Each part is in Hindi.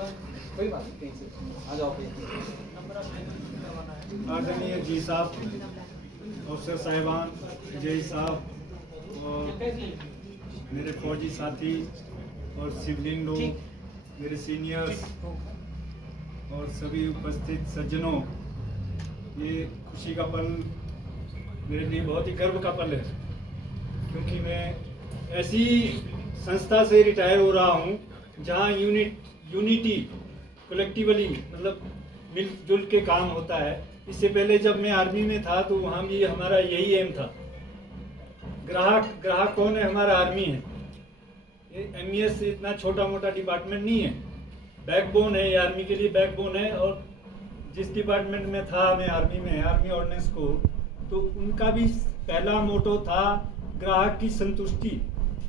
कोई बात नहीं, कहीं से आ जाओ आदरणीय जी साहब, अफसर साहिबान, जय साहब और मेरे फौजी साथी और सिविलियन लोग, मेरे सीनियर्स और सभी उपस्थित सज्जनों, ये खुशी का पल मेरे लिए बहुत ही गर्व का पल है, क्योंकि मैं ऐसी संस्था से रिटायर हो रहा हूँ जहाँ यूनिटी कलेक्टिवली मतलब मिलजुल के काम होता है। इससे पहले जब मैं आर्मी में था तो वहाँ भी हमारा यही एम था। ग्राहक कौन है? हमारा आर्मी है। ये MES इतना छोटा मोटा डिपार्टमेंट नहीं है, बैकबोन है, ये आर्मी के लिए बैकबोन है। और जिस डिपार्टमेंट में था मैं आर्मी में, आर्मी ऑर्डिनेंस को, तो उनका भी पहला मोटो था ग्राहक की संतुष्टि।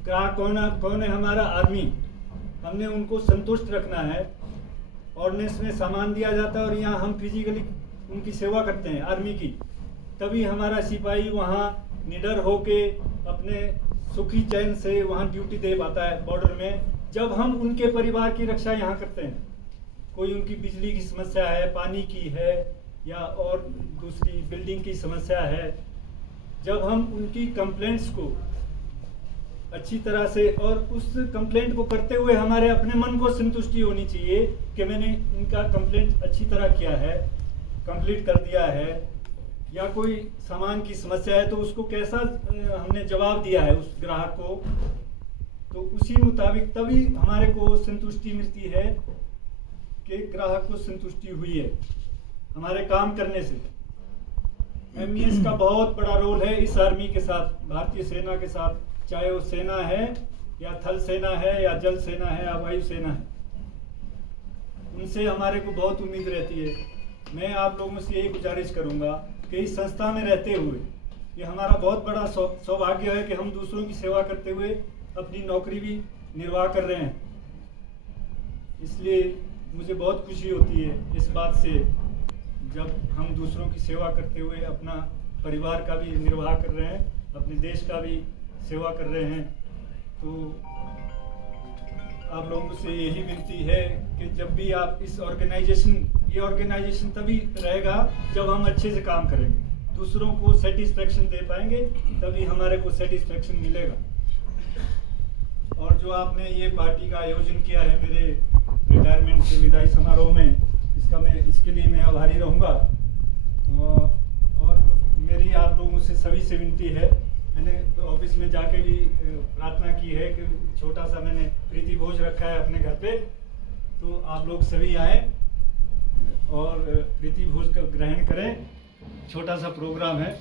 ग्राहक कौन है? हमारा आर्मी। हमने उनको संतुष्ट रखना है। ऑर्डिनेंस में सामान दिया जाता है और यहाँ हम फिजिकली उनकी सेवा करते हैं आर्मी की, तभी हमारा सिपाही वहाँ निडर होके अपने सुखी चैन से वहाँ ड्यूटी दे पाता है बॉर्डर में। जब हम उनके परिवार की रक्षा यहाँ करते हैं, कोई उनकी बिजली की समस्या है, पानी की है, या और दूसरी बिल्डिंग की समस्या है, जब हम उनकी कंप्लेंट्स को अच्छी तरह से, और उस कंप्लेंट को करते हुए हमारे अपने मन को संतुष्टि होनी चाहिए कि मैंने उनका कंप्लेंट अच्छी तरह किया है, कंप्लीट कर दिया है, या कोई सामान की समस्या है तो उसको कैसा हमने जवाब दिया है उस ग्राहक को, तो उसी मुताबिक तभी हमारे को संतुष्टि मिलती है कि ग्राहक को संतुष्टि हुई है हमारे काम करने से। MES का बहुत बड़ा रोल है इस आर्मी के साथ, भारतीय सेना के साथ, चाहे वो सेना है या थल सेना है या जल सेना है या वायु सेना है, उनसे हमारे को बहुत उम्मीद रहती है। मैं आप लोगों से यही गुजारिश करूंगा कि इस संस्था में रहते हुए ये हमारा बहुत बड़ा सौभाग्य है कि हम दूसरों की सेवा करते हुए अपनी नौकरी भी निर्वाह कर रहे हैं। इसलिए मुझे बहुत खुशी होती है इस बात से, जब हम दूसरों की सेवा करते हुए अपना परिवार का भी निर्वाह कर रहे हैं, अपने देश का भी सेवा कर रहे हैं। तो आप लोगों से यही विनती है कि जब भी आप इस ये ऑर्गेनाइजेशन तभी रहेगा जब हम अच्छे से काम करेंगे, दूसरों को सेटिस्फेक्शन दे पाएंगे, तभी हमारे को सेटिस्फेक्शन मिलेगा। और जो आपने ये पार्टी का आयोजन किया है मेरे रिटायरमेंट के विदाई समारोह में, इसके लिए मैं आभारी रहूँगा। और मेरी आप लोगों से सभी से विनती है, मैंने ऑफिस में जाके भी प्रार्थना की है कि छोटा सा मैंने प्रीति भोज रखा है अपने घर पे, तो आप लोग सभी आए और प्रीति भोज का ग्रहण करें। छोटा सा प्रोग्राम है,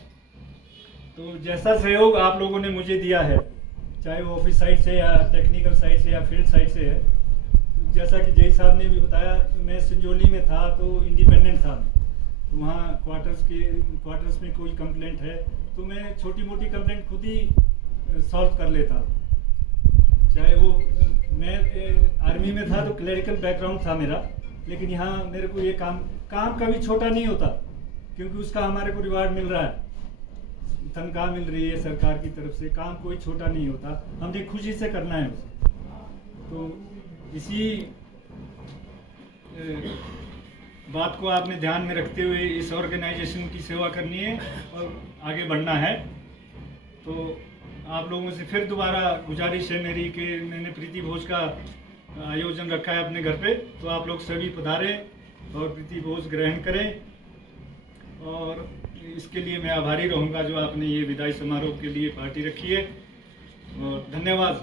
तो जैसा सहयोग आप लोगों ने मुझे दिया है, चाहे वो ऑफिस साइड से या टेक्निकल साइड से या फील्ड साइड से है, तो जैसा कि जय साहब ने भी बताया, मैं संजौली में था तो इंडिपेंडेंट था, तो वहाँ क्वार्टर्स में कोई कंप्लेंट है तो मैं छोटी मोटी कंप्लेंट खुद ही सॉल्व कर लेता। चाहे वो मैं आर्मी में था तो क्लरिकल बैकग्राउंड था मेरा, लेकिन यहाँ मेरे को ये काम कभी छोटा नहीं होता, क्योंकि उसका हमारे को रिवार्ड मिल रहा है, तनख्वाह मिल रही है सरकार की तरफ से। काम कोई छोटा नहीं होता, हमने खुशी से करना है उसे। तो इसी बात को आपने ध्यान में रखते हुए इस ऑर्गेनाइजेशन की सेवा करनी है और आगे बढ़ना है। तो आप लोगों से फिर दोबारा गुजारिश है मेरी कि मैंने प्रीति भोज का आयोजन रखा है अपने घर पे, तो आप लोग सभी पधारें और प्रीति भोज ग्रहण करें। और इसके लिए मैं आभारी रहूँगा जो आपने ये विदाई समारोह के लिए पार्टी रखी है। और धन्यवाद।